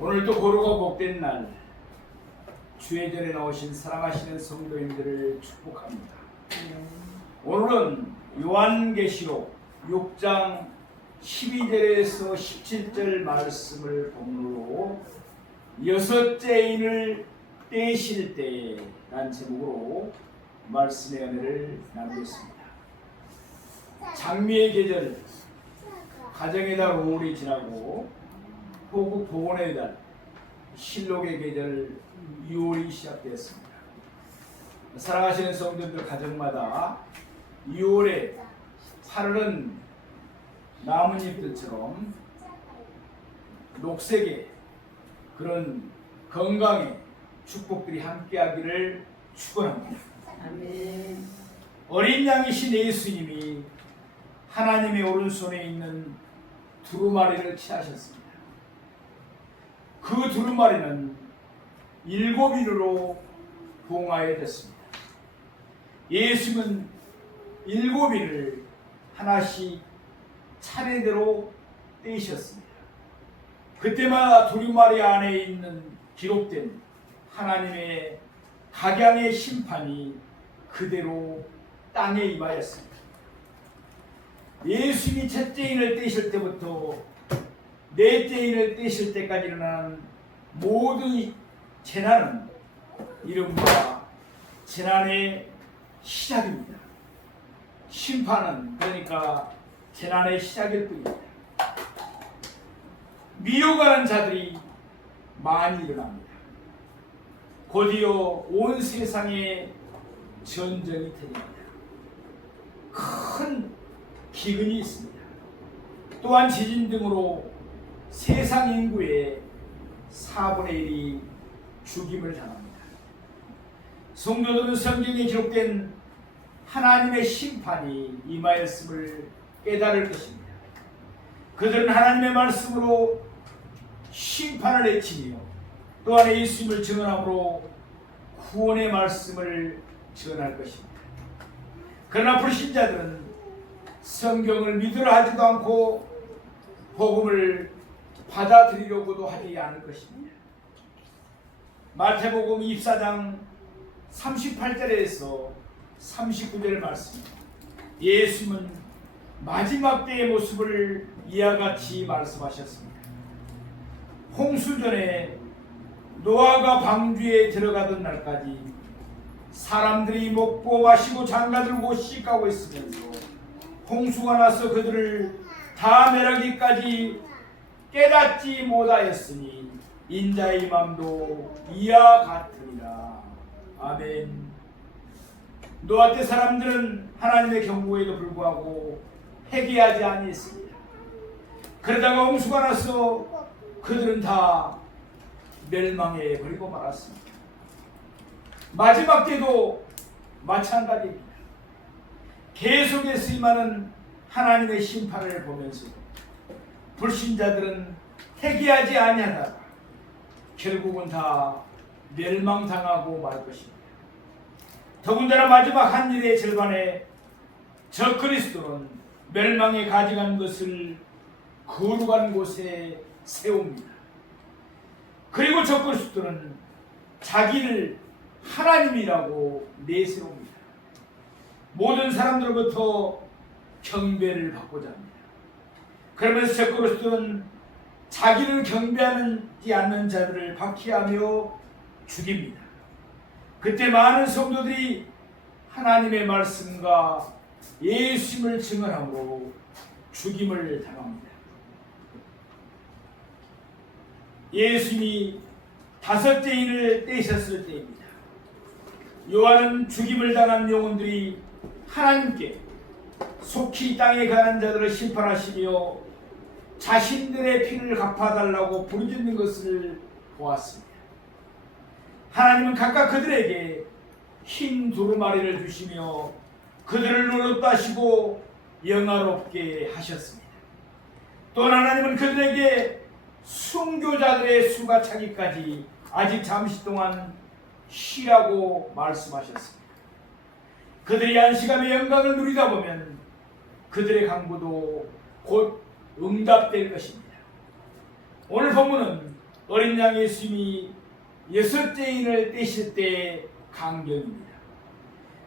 오늘도 고루고 복된 날, 주의 전에 나오신 사랑하시는 성도님들을 축복합니다. 오늘은 요한계시록 6장 12절에서 17절 말씀을 본문으로 여섯째 인을 떼실 때라는 제목으로 말씀의 은혜를 나누겠습니다. 장미의 계절, 가정의 달 5월이 지나고 호국 복원의 달, 실록의 계절 6월이 시작되었습니다. 사랑하시는 성도들 가정마다 6월에 8월은 나뭇잎들처럼 녹색의 그런 건강의 축복들이 함께하기를 축원합니다. 아멘. 어린 양이신 예수님이 하나님의 오른손에 있는 두루마리를 취하셨습니다. 그 두루마리는 7인으로 봉하여졌습니다. 예수는 7인을 하나씩 차례대로 떼셨습니다. 그때마다 두루마리 안에 있는 기록된 하나님의 각양의 심판이 그대로 땅에 임하였습니다. 예수님이 첫째 인을 떼실 때부터 넷째 인을 떼실 때까지 일어나는 모든 재난은 이른바 재난의 시작입니다. 심판은 그러니까 재난의 시작일 뿐입니다. 미혹하는 자들이 많이 일어납니다. 곧이어 온 세상에 전쟁이 터집니다. 큰 기근이 있습니다. 또한 지진 등으로 세상 인구의 4분의 1이 죽임을 당합니다. 성도들은 성경에 기록된 하나님의 심판이 임하였음을 깨달을 것입니다. 그들은 하나님의 말씀으로 심판을 외치며 또한 예수님을 증언함으로 구원의 말씀을 전할 것입니다. 그러나 불신자들은 성경을 믿으려 하지도 않고 복음을 받아들이려고도 하지 않을 것입니다. 마태복음 24장 38절에서 39절 말씀입니다. 예수님은 마지막 때의 모습을 이와 같이 말씀하셨습니다. 홍수전에 노아가 방주에 들어가던 날까지 사람들이 먹고 마시고 장가들고 시집가고 있으면서 홍수가 나서 그들을 다 멸하기까지 깨닫지 못하였으니 인자의 맘도 이와 같으리라. 아멘. 노아 때 사람들은 하나님의 경고에도 불구하고 회개하지 아니했습니다. 그러다가 홍수가 나서 그들은 다 멸망해 버리고 말았습니다. 마지막 때도 마찬가지입니다. 계속해서 임하는 하나님의 심판을 보면서 불신자들은 회개하지 아니하다가 결국은 다 멸망당하고 말 것입니다. 더군다나 마지막 한 일의 절반에 적그리스도는 멸망에 가져간 것을 거룩한 곳에 세웁니다. 그리고 적그리스도는 자기를 하나님이라고 내세웁니다. 모든 사람들로부터 경배를 받고자 합니다. 그러면서 적그리스도는 자기를 경배하지 않는 자들을 박해하며 죽입니다. 그때 많은 성도들이 하나님의 말씀과 예수님을 증언함으로 죽임을 당합니다. 예수님이 5째 인을 떼셨을 때입니다. 요한은 죽임을 당한 영혼들이 하나님께 속히 땅에 가는 자들을 심판하시며 자신들의 피를 갚아달라고 부르짖는 것을 보았습니다. 하나님은 각각 그들에게 흰 두루마리를 주시며 그들을 노릇하시고 영화롭게 하셨습니다. 또한 하나님은 그들에게 순교자들의 수가 차기까지 아직 잠시 동안 쉬라고 말씀하셨습니다. 그들이 안식함의 영광을 누리다 보면 그들의 강구도 곧 응답될 것입니다. 오늘 본문은 어린 양 예수님이 여섯째 인을 떼실 때의 강경입니다.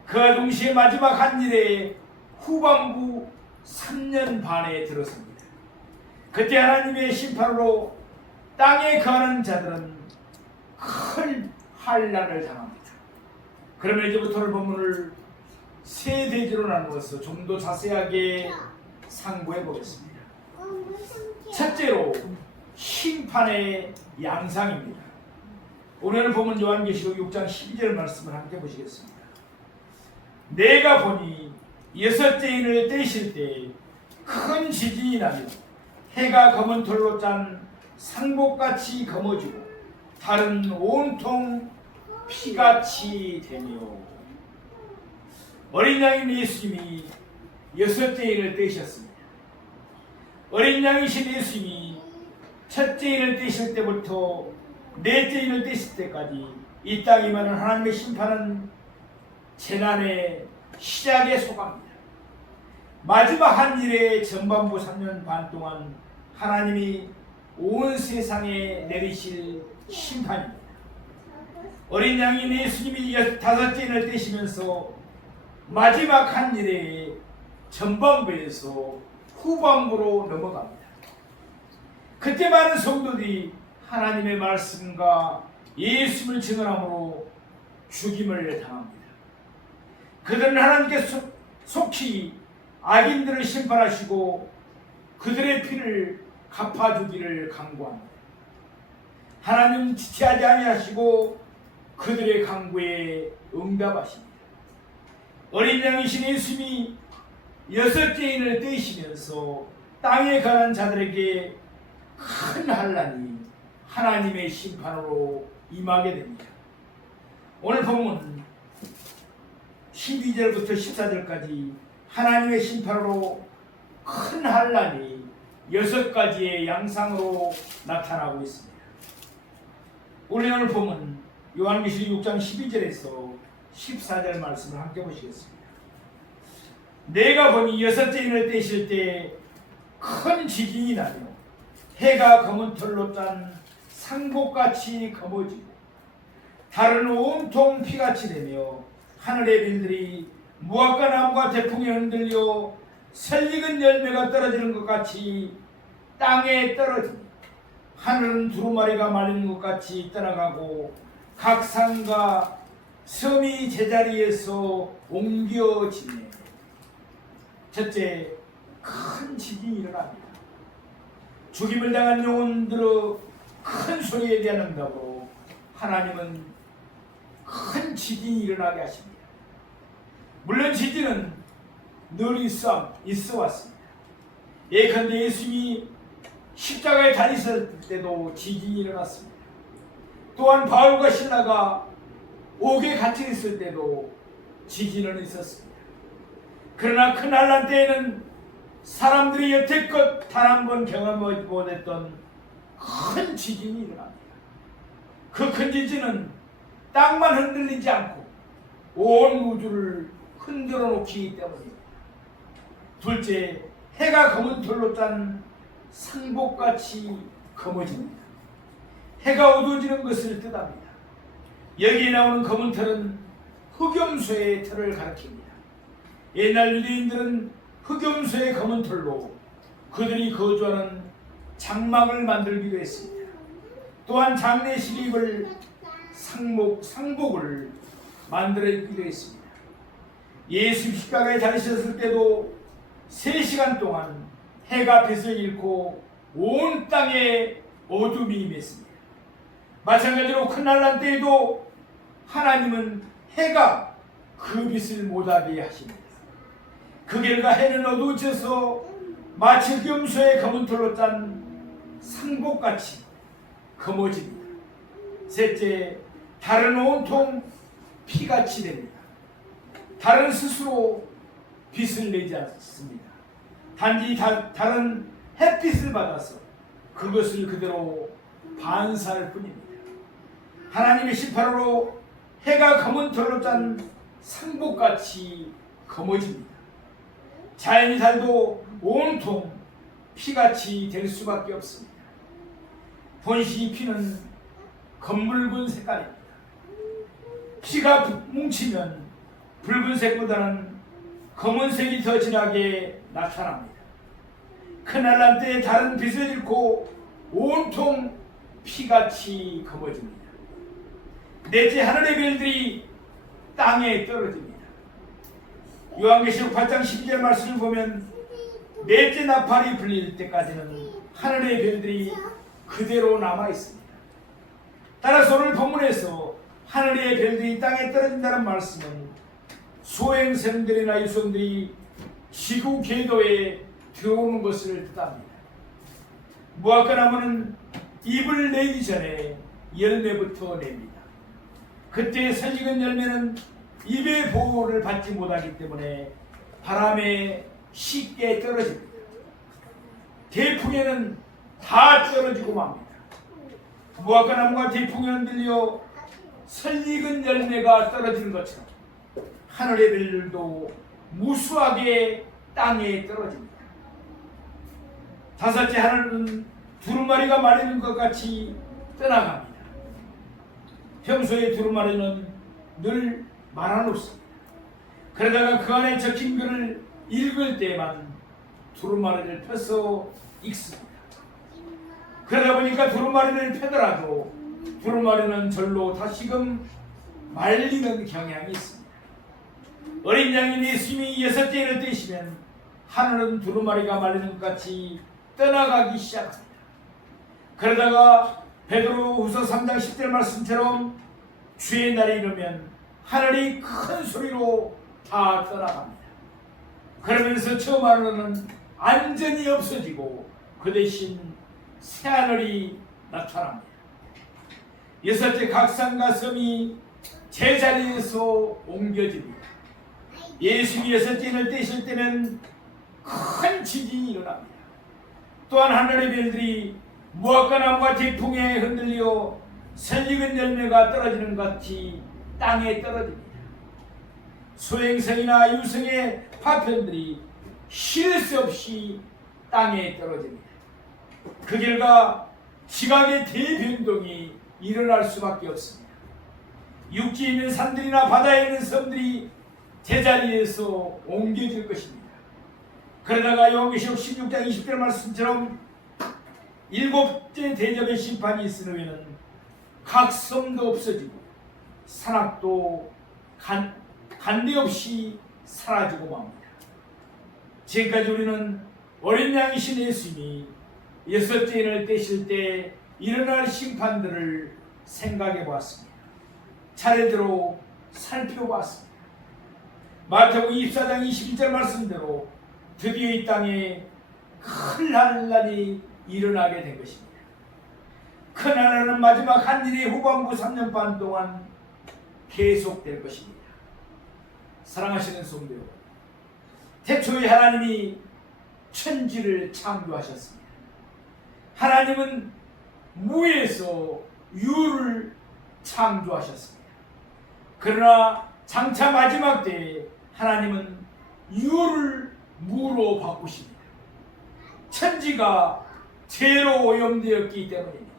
그와 동시에 마지막 한 일에 후반부 3년 반에 들어섭니다. 그때 하나님의 심판으로 땅에 거하는 자들은 큰 환난을 당합니다. 그러면 이제부터 본문을 세 대지로 나누어서 좀 더 자세하게 상고해 보겠습니다. 첫째로 심판의 양상입니다. 오늘 보면 요한계시록 6장 12절 말씀을 함께 보시겠습니다. 내가 보니 여섯째 인을 떼실 때 큰 지진이 나며 해가 검은 털로 짠 상복같이 검어지고 달은 온통 피같이 되며. 어린 양인 예수님이 여섯째 인을 떼셨습니다. 어린 양이신 예수님이 첫째 인을 떼실 때부터 넷째 인을 떼실 때까지 이 땅에 임하는 하나님의 심판은 재난의 시작에 속합니다. 마지막 한 일의 전반부 3년 반 동안 하나님이 온 세상에 내리실 심판입니다. 어린 양인 예수님이 다섯째 인을 떼시면서 마지막 한 일의 전반부에서 후반부로 넘어갑니다. 그때 많은 성도들이 하나님의 말씀과 예수를 증언함으로 죽임을 당합니다. 그들은 하나님께 속히 악인들을 심판하시고 그들의 피를 갚아주기를 간구합니다. 하나님 지체하지 아니하시고 그들의 간구에 응답하십니다. 어린 양이신 예수님이 여섯째 인을 떼시면서 땅에 관한 자들에게 큰 환난이 하나님의 심판으로 임하게 됩니다. 오늘 본문 12절부터 14절까지 하나님의 심판으로 큰 환난이 6가지의 양상으로 나타나고 있습니다. 오늘 보면 요한계시록 6장 12절에서 14절 말씀을 함께 보시겠습니다. 내가 보니 여섯째 인을 떼실 때 큰 지진이 나며 해가 검은 털로 짠 상복같이 검어지고 달은 온통 피같이 되며 하늘의 빌들이 무화과 나무가 대풍에 흔들려 설익은 열매가 떨어지는 것 같이 땅에 떨어지며 하늘은 두루마리가 말리는 것 같이 떠나가고 각 산과 섬이 제자리에서 옮겨지네. 첫째, 큰 지진이 일어납니다. 죽임을 당한 영혼들의 큰 소리에 대한 응답으로 하나님은 큰 지진이 일어나게 하십니다. 물론 지진은 늘 있어 왔습니다. 예컨대 예수님이 십자가에 달리셨을 때도 지진이 일어났습니다. 또한 바울과 신라가 옥에 갇혀 있을 때도 지진은 있었습니다. 그러나 큰 환난 때에는 사람들이 여태껏 단 한 번 경험하지 못했던 큰 지진이 일어납니다. 그 큰 지진은 땅만 흔들리지 않고 온 우주를 흔들어 놓기 때문입니다. 둘째, 해가 검은 털로 짠 상복같이 검어집니다. 해가 어두워지는 것을 뜻합니다. 여기에 나오는 검은 털은 흑염소의 털을 가리킵니다. 옛날 유대인들은 흑염소의 검은 털로 그들이 거주하는 장막을 만들기도 했습니다. 또한 장례식에 입을 상복을 만들어 입기도 했습니다. 예수 십자가에 달리셨을 때도 3시간 동안 해가 빛을 잃고 온 땅에 어둠이 임했습니다. 마찬가지로 큰 환난 때에도 하나님은 해가 그 빛을 못하게 하십니다. 그 결과 해는 어두워져서 마치 흑염소의 검은 털로 짠 상복같이 검어집니다. 셋째, 달은 온통 피같이 됩니다. 달은 스스로 빛을 내지 않습니다. 단지 달은 햇빛을 받아서 그것을 그대로 반사할 뿐입니다. 하나님의 심판으로 해가 검은 털로 짠 상복같이 검어집니다. 자연이 달도 온통 피같이 될 수밖에 없습니다. 본시 피는 검붉은 색깔입니다. 피가 뭉치면 붉은색보다는 검은색이 더 진하게 나타납니다. 그날란 때에 다른 빛을 잃고 온통 피같이 검어집니다. 넷째, 하늘의 별들이 땅에 떨어집니다. 요한계시록 8장 12절 말씀을 보면 넷째 나팔이 불릴 때까지는 하늘의 별들이 그대로 남아 있습니다. 따라서 오늘 본문에서 하늘의 별들이 땅에 떨어진다는 말씀은 소행성들이나 유성들이 지구 궤도에 들어오는 것을 뜻합니다. 무화과 나무는 잎을 내기 전에 열매부터 냅니다. 그때 설익은 열매는 잎의 보호를 받지 못하기 때문에 바람에 쉽게 떨어집니다. 대풍에는 다 떨어지고 맙니다. 무화과 나무가 대풍에 흔들려 설익은 열매가 떨어지는 것처럼 하늘의 별들도 무수하게 땅에 떨어집니다. 다섯째, 하늘은 두루마리가 마르는 것 같이 떠나갑니다. 평소에 두루마리는 늘 말아놓습니다. 그러다가 그 안에 적힌 글을 읽을 때만 두루마리를 펴서 읽습니다. 그러다 보니까 두루마리를 펴더라도 두루마리는 절로 다시금 말리는 경향이 있습니다. 어린 양인 예수님이 6대를 떼시면 하늘은 두루마리가 말리는 것 같이 떠나가기 시작합니다. 그러다가 베드로후서 3장 10절 말씀처럼 주의 날이 이르면 하늘이 큰 소리로 다 떠나갑니다. 그러면서 저 하늘은 안전이 없어지고 그 대신 새하늘이 나타납니다. 여섯째, 각 산과 섬이 제자리에서 옮겨집니다. 예수님이 6대를 떼실 때는 큰 지진이 일어납니다. 또한 하늘의 별들이 무화과 나무가 대풍에 흔들려 설익은 열매가 떨어지는 것 같이 땅에 떨어집니다. 소행성이나 유성의 파편들이 쉴 새 없이 땅에 떨어집니다. 그 결과 지각의 대변동이 일어날 수밖에 없습니다. 육지에 있는 산들이나 바다에 있는 섬들이 제자리에서 옮겨질 것입니다. 그러다가 요한계시록 16장 20절 말씀처럼 7째 대접의 심판이 있은 후에는 각 섬도 없어지고 산악도 간데없이 사라지고 맙니다. 지금까지 우리는 어린 양이신 예수님이 6째 인을 떼실 때 일어날 심판들을 생각해 보았습니다. 차례대로 살펴보았습니다. 마태복음 24장 21절 말씀대로 드디어 이 땅에 큰 환란이 일어나게 된 것입니다. 큰 환란은 마지막 한일의 후반부 3년 반 동안 계속될 것입니다. 사랑하시는 성도 여러분, 태초에 하나님이 천지를 창조하셨습니다. 하나님은 무에서 유를 창조하셨습니다. 그러나 장차 마지막 때에 하나님은 유를 무로 바꾸십니다. 천지가 죄로 오염되었기 때문입니다.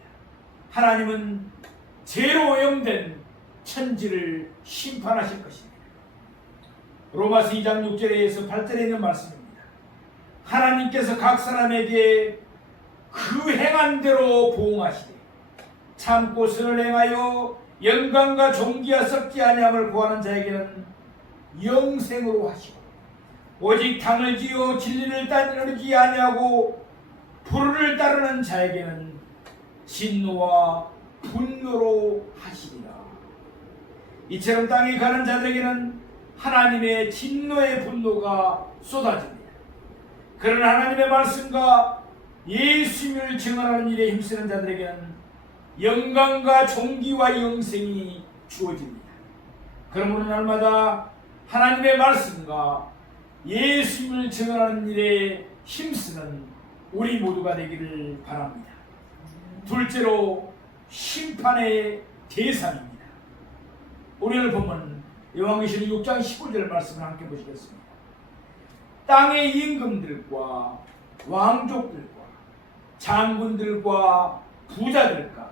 하나님은 죄로 오염된 천지를 심판하실 것입니다. 로마서 2장 6절에서 8절에 있는 말씀입니다. 하나님께서 각 사람에게 그 행한 대로 보응하시되 참고 선을 행하여 영광과 존귀와 썩지 아니함을 구하는 자에게는 영생으로 하시고 오직 당을 지어 진리를 따르지 아니하고 불의를 따르는 자에게는 진노와 분노로 하시리라. 이처럼 땅에 가는 자들에게는 하나님의 진노의 분노가 쏟아집니다. 그러나 하나님의 말씀과 예수님을 증언하는 일에 힘쓰는 자들에게는 영광과 존귀와 영생이 주어집니다. 그러므로 날마다 하나님의 말씀과 예수님을 증언하는 일에 힘쓰는 우리 모두가 되기를 바랍니다. 둘째로 심판의 대상입니다. 오늘 본문 요한계시록 6장 15절 말씀을 함께 보시겠습니다. 땅의 임금들과 왕족들과 장군들과 부자들과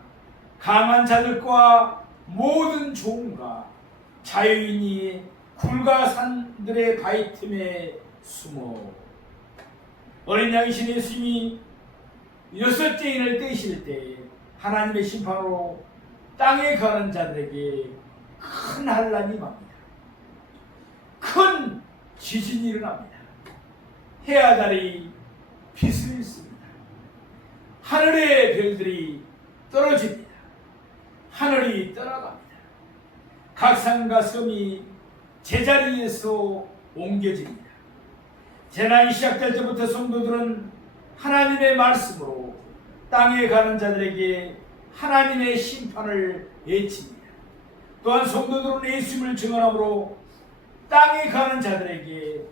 강한 자들과 모든 종과 자유인이 굴과 산들의 바위 틈에 숨어 어린 양이신 예수님이 여섯째 인을 떼실 때 하나님의 심판으로 땅에 가는 자들에게 큰 환란이 맙니다. 큰 지진이 일어납니다. 해와 달이 빛을 잃습니다. 하늘의 별들이 떨어집니다. 하늘이 떠나갑니다. 각 산과 섬이 제자리에서 옮겨집니다. 재난이 시작될 때부터 성도들은 하나님의 말씀으로 땅에 가는 자들에게 하나님의 심판을 외칩니다. 또한 성도들은 예수님을 증언함으로 땅에 가는 자들에게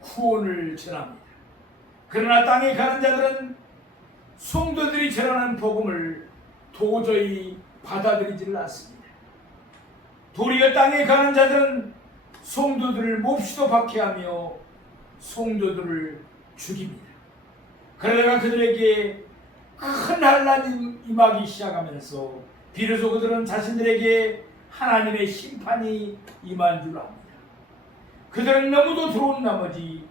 구원을 전합니다. 그러나 땅에 가는 자들은 성도들이 전하는 복음을 도저히 받아들이지를 않습니다. 도리어 땅에 가는 자들은 성도들을 몹시도 박해하며 성도들을 죽입니다. 그러다가 그들에게 큰 환란이 임하기 시작하면서 비로소 그들은 자신들에게 하나님의 심판이 임한 줄 압니다. 그들은 너무도 두려운 나머지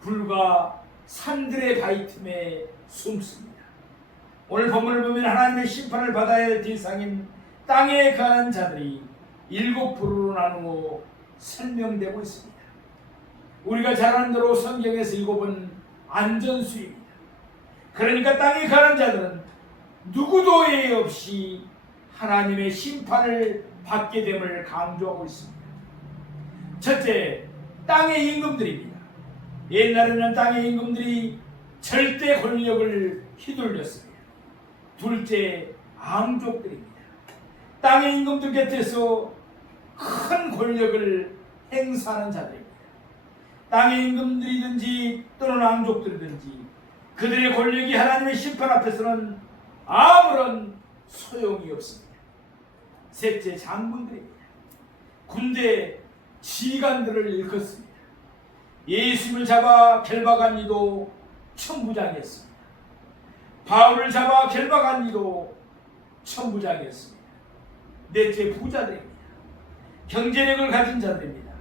굴과 산들의 바위 틈에 숨습니다. 오늘 본문을 보면 하나님의 심판을 받아야 할 대상인 땅에 가는 자들이 7부류로 나누어 설명되고 있습니다. 우리가 잘 아는 대로 성경에서 7은 안전수입니다. 그러니까 땅에 가는 자들은 누구도 예외 없이 하나님의 심판을 받게 됨을 강조하고 있습니다. 첫째, 땅의 임금들입니다. 옛날에는 땅의 임금들이 절대 권력을 휘둘렸습니다. 둘째, 앙족들입니다. 땅의 임금들 곁에서 큰 권력을 행사하는 자들입니다. 땅의 임금들이든지 또는 앙족들이든지 그들의 권력이 하나님의 심판 앞에서는 아무런 소용이 없습니다. 셋째, 장군들입니다. 군대 지휘관들을 일컫습니다. 예수님을 잡아 결박한 이도 천부장이었습니다. 바울을 잡아 결박한 이도 천부장이었습니다. 넷째, 부자들입니다. 경제력을 가진 자들입니다.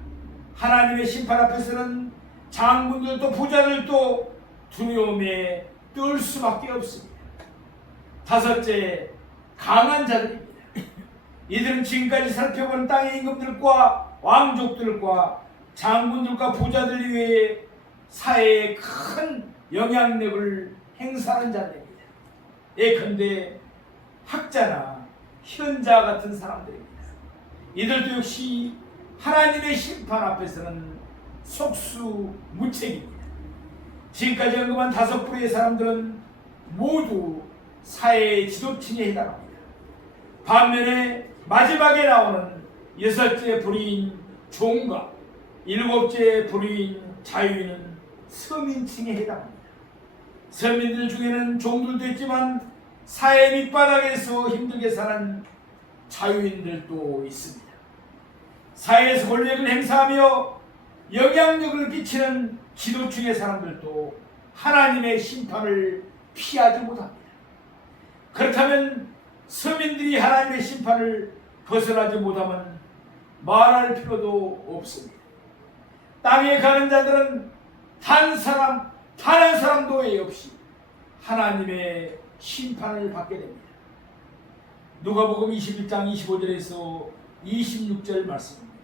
하나님의 심판 앞에서는 장군들도 부자들도 두려움에 떨 수밖에 없습니다. 다섯째, 강한 자들입니다. 이들은 지금까지 살펴본 땅의 임금들과 왕족들과 장군들과 부자들 위해 사회에 큰 영향력을 행사하는 자들입니다. 예컨대 학자나 현자 같은 사람들입니다. 이들도 역시 하나님의 심판 앞에서는 속수무책입니다. 지금까지 언급한 5부류의 사람들은 모두 사회의 지도층에 해당합니다. 반면에 마지막에 나오는 6째 부류인 종과 7째 부류인 자유인은 서민층에 해당합니다. 서민들 중에는 종들도 있지만 사회 밑바닥에서 힘들게 사는 자유인들도 있습니다. 사회에서 권력을 행사하며 영향력을 끼치는 지도층의 사람들도 하나님의 심판을 피하지 못합니다. 그렇다면 서민들이 하나님의 심판을 벗어나지 못하면 말할 필요도 없습니다. 땅에 가는 자들은 단 한 사람도 예외 없이 하나님의 심판을 받게 됩니다. 누가복음 21장 25절에서 26절 말씀입니다.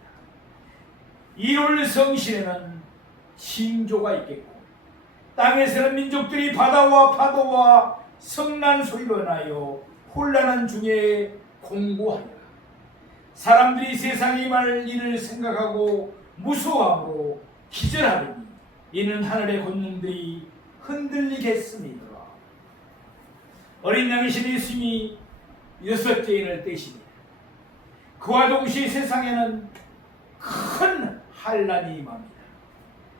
1월 성신에는 징조가 있겠고 땅에서는 민족들이 바다와 파도와 성난 소리로 인하여 혼란한 중에 공고하리라. 사람들이 세상에 임할 일을 생각하고 무서워하고 기절하리니 이는 하늘의 권능들이 흔들리겠습니다. 어린 양이신 예수님이 6째 인을 떼십니다. 그와 동시에 세상에는 큰 환란이 임합니다.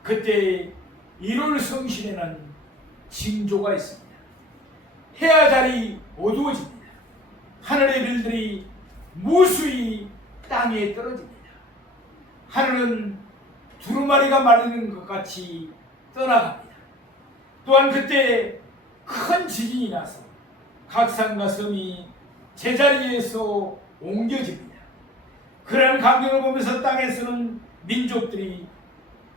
그때 1월 성신에는 징조가 있습니다. 해와 달이 어두워집니다. 하늘의 별들이 무수히 땅에 떨어집니다. 하늘은 두루마리가 말리는 것 같이 떠나갑니다. 또한 그때 큰 지진이 나서 각 산과 섬이 제자리에서 옮겨집니다. 그러한 광경을 보면서 땅에서는 민족들이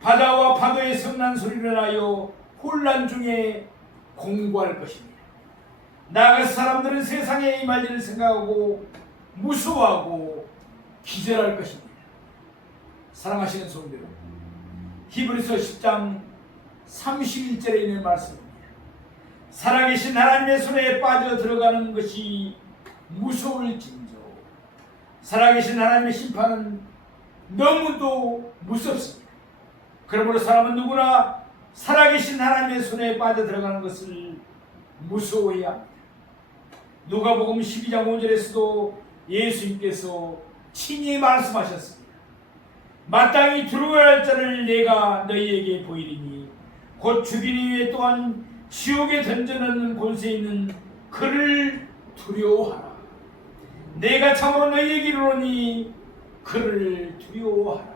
바다와 파도의 성난 소리를 하여 혼란 중에 공고할 것입니다. 나아가서 사람들은 세상에 임할 일을 생각하고 무서워하고 기절할 것입니다. 사랑하시는 성도 여러분, 히브리서 10장 31절에 있는 말씀입니다. 살아계신 하나님의 손에 빠져 들어가는 것이 무서울진저 살아계신 하나님의 심판은 너무도 무섭습니다. 그러므로 사람은 누구나 살아계신 하나님의 손에 빠져 들어가는 것을 무서워해야 합니다. 누가복음 12장 5절에서도 예수님께서 친히 말씀하셨습니다. 마땅히 두려워야 할 자를 내가 너희에게 보이리니 곧 죽이니 위에 또한 지옥에 던져넣는 곳에 있는 그를 두려워하라. 내가 참으로 너희에게 이르노니 그를 두려워하라.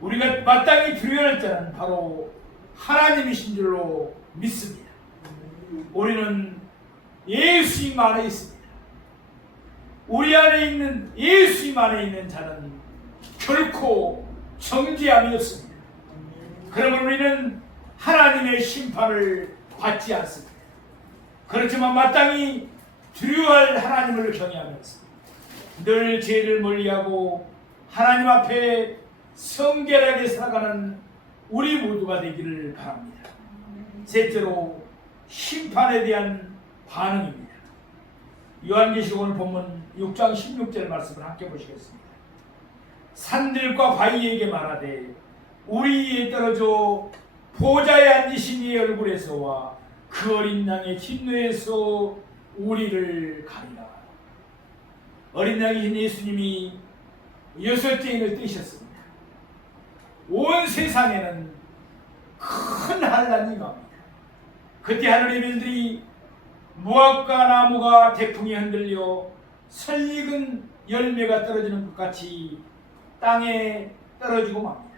우리가 마땅히 두려워할 자는 바로 하나님이신 줄로 믿습니다. 우리는 예수님 안에 있습니다. 우리 안에 있는 예수님 안에 있는 자는 결코 정죄함이 없습니다. 그러면 우리는 하나님의 심판을 받지 않습니다. 그렇지만 마땅히 두려워할 하나님을 경외하면서 늘 죄를 멀리하고 하나님 앞에 성결하게 살아가는 우리 모두가 되기를 바랍니다. 셋째로 심판에 대한 반응입니다. 요한계시록 오늘 본문 6장 16절 말씀을 함께 보시겠습니다. 산들과 바위에게 말하되 우리 위에 떨어져 보좌에 앉으신 이의 얼굴에서와 그 어린 양의 진노에서 우리를 가리라. 어린 양이신 예수님이 6째 인을 떼셨습니다. 온 세상에는 큰 환란이 임합니다. 그때 하늘의 별들이 무화과 나무가 태풍에 흔들려 설익은 열매가 떨어지는 것 같이 땅에 떨어지고 맙니다.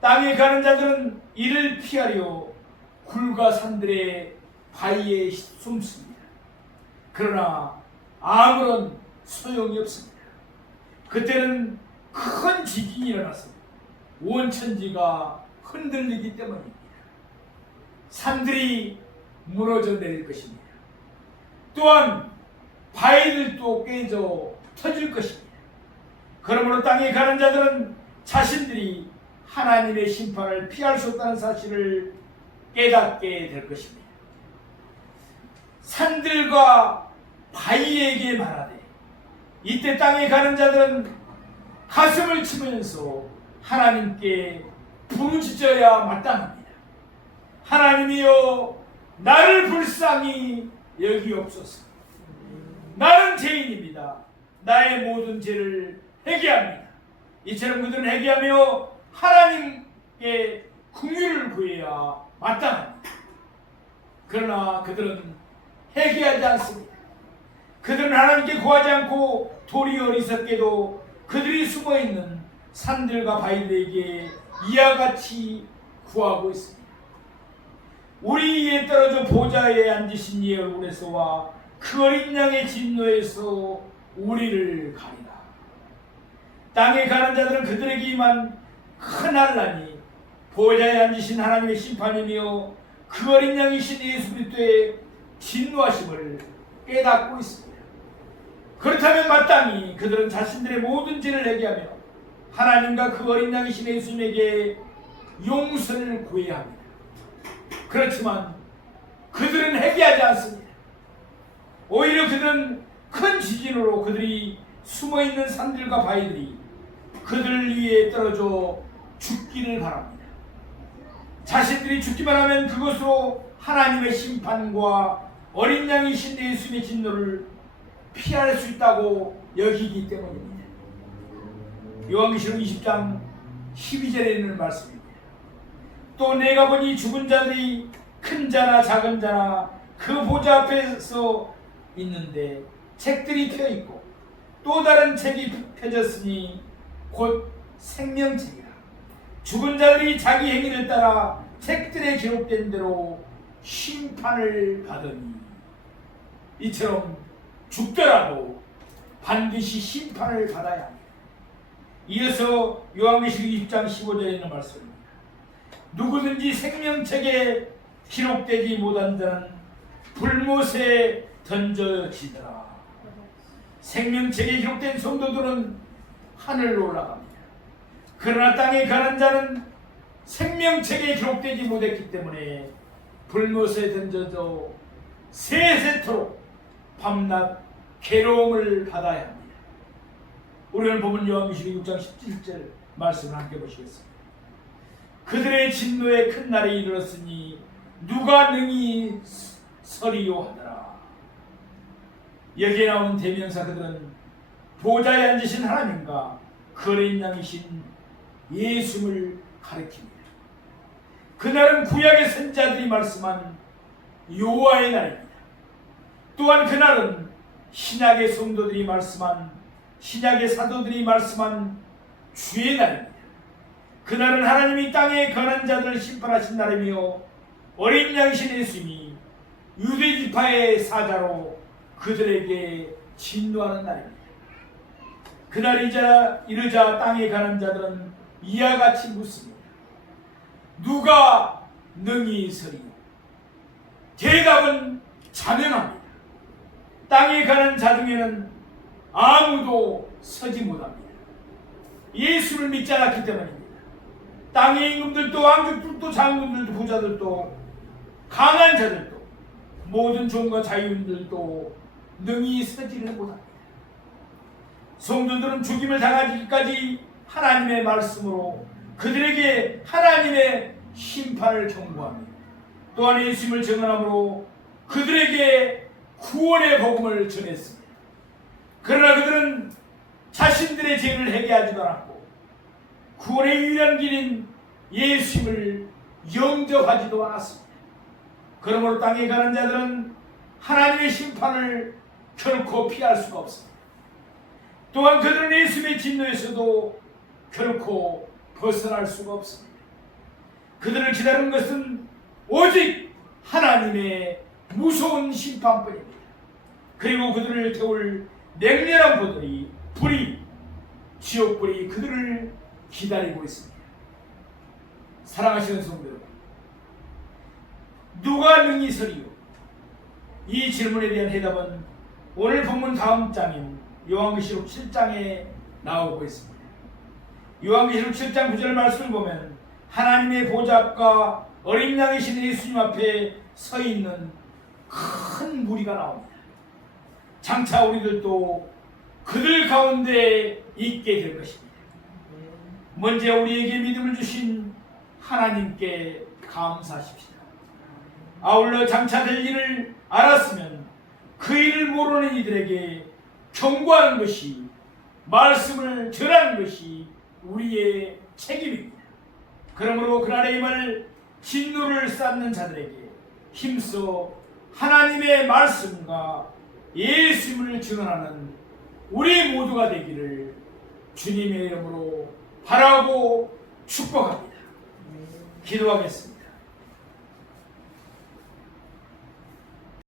땅에 가는 자들은 이를 피하려 굴과 산들의 바위에 숨습니다. 그러나 아무런 소용이 없습니다. 그때는 큰 지진이 일어났습니다. 온 천지가 흔들리기 때문입니다. 산들이 무너져 내릴 것입니다. 또한 바위들도 깨져 터질 것입니다. 그러므로 땅에 가는 자들은 자신들이 하나님의 심판을 피할 수 없다는 사실을 깨닫게 될 것입니다. 산들과 바위에게 말하되 이때 땅에 가는 자들은 가슴을 치면서 하나님께 부르짖어야 마땅합니다. 하나님이여 나를 불쌍히 여기옵소서. 나는 죄인입니다. 나의 모든 죄를 회개합니다. 이처럼 그들은 회개하며 하나님께 긍휼을 구해야 마땅합니다. 그러나 그들은 회개하지 않습니다. 그들은 하나님께 구하지 않고 도리어 어리석게도 그들이 숨어있는 산들과 바위들에게 이와 같이 구하고 있습니다. 우리 위에 떨어져 보좌에 앉으신 이의 얼굴에서와 그 어린 양의 진노에서 우리를 가리라. 땅에 가는 자들은 그들에게 임한 큰 환난이 보좌에 앉으신 하나님의 심판이며 그 어린 양이신 예수 그리스도의 진노하심을 깨닫고 있습니다. 그렇다면 마땅히 그들은 자신들의 모든 죄를 회개하며 하나님과 그 어린 양이신 예수님에게 용서를 구해야 합니다. 그렇지만 그들은 회개하지 않습니다. 오히려 그들은 큰 지진으로 그들이 숨어있는 산들과 바위들이 그들 위에 떨어져 죽기를 바랍니다. 자신들이 죽기만 하면 그것으로 하나님의 심판과 어린 양이신 예수님의 진노를 피할 수 있다고 여기기 때문입니다. 요한계시록 20장 12절에 있는 말씀입니다. 또 내가 보니 죽은 자들이 큰 자나 작은 자나 그 보좌 앞에서 있는데 책들이 펴있고 또 다른 책이 펴졌으니 곧 생명책이라. 죽은 자들이 자기 행위를 따라 책들에 기록된 대로 심판을 받으니. 이처럼 죽더라도 반드시 심판을 받아야 합니다. 이어서 요한계시록 6장 15절에 있는 말씀입니다. 누구든지 생명책에 기록되지 못한 자는 불못에 던져지더라. 생명책에 기록된 성도들은 하늘로 올라갑니다. 그러나 땅에 가는 자는 생명책에 기록되지 못했기 때문에 불못에 던져져 세세토록 밤낮 괴로움을 받아야 합니다. 우리는 보면 요한계시록 6장 17절 말씀을 함께 보시겠습니다. 그들의 진노의 큰 날이 이르렀으니 누가 능히 서리요 하더라. 여기에 나오는 대명사 그들은 보좌에 앉으신 하나님과 그 어린 양이신 예수를 가리킵니다. 그날은 구약의 선자들이 말씀한 여호와의 날입니다. 또한 그날은 신약의 성도들이 말씀한, 신약의 사도들이 말씀한 주의 날입니다. 그날은 하나님이 땅에 거한 자들을 심판하신 날이며 어린 양이신 예수님이 유대 지파의 사자로 그들에게 진노하는 날입니다. 그날이자 이르자 땅에 가는 자들은 이와 같이 묻습니다. 누가 능히 서리요? 대답은 자명합니다. 땅에 가는 자 중에는 아무도 서지 못합니다. 예수를 믿지 않았기 때문입니다. 땅의 임금들도 왕족들도 장군들도 부자들도 강한 자들도 모든 종과 자유인들도 능히 서지를 못합니다. 성도들은 죽임을 당하기까지 하나님의 말씀으로 그들에게 하나님의 심판을 경고합니다. 또한 예수님을 증언함으로 그들에게 구원의 복음을 전했습니다. 그러나 그들은 자신들의 죄를 회개하지도 않았고 구원의 유일한 길인 예수님을 영접하지도 않았습니다. 그러므로 땅에 가는 자들은 하나님의 심판을 결코 피할 수가 없습니다. 또한 그들은 예수님의 진노에서도 결코 벗어날 수가 없습니다. 그들을 기다리는 것은 오직 하나님의 무서운 심판뿐입니다. 그리고 그들을 태울 맹렬한 불이 지옥불이 그들을 기다리고 있습니다. 사랑하시는 성도 여러분, 누가 능히 서리요? 이 질문에 대한 해답은 오늘 본문 다음 장인 요한계시록 7장에 나오고 있습니다. 요한계시록 7장 9절 말씀을 보면 하나님의 보좌 앞과 어린 양이신 예수님 앞에 서 있는 큰 무리가 나옵니다. 장차 우리들도 그들 가운데 있게 될 것입니다. 먼저 우리에게 믿음을 주신 하나님께 감사하십시다. 아울러 장차 될 일을 알았으면 그 일을 모르는 이들에게 경고하는 것이, 말씀을 전하는 것이 우리의 책임입니다. 그러므로 그날에 임할 진노를 쌓는 자들에게 힘써 하나님의 말씀과 예수님을 증언하는 우리 모두가 되기를 주님의 이름으로 바라고 축복합니다. 기도하겠습니다.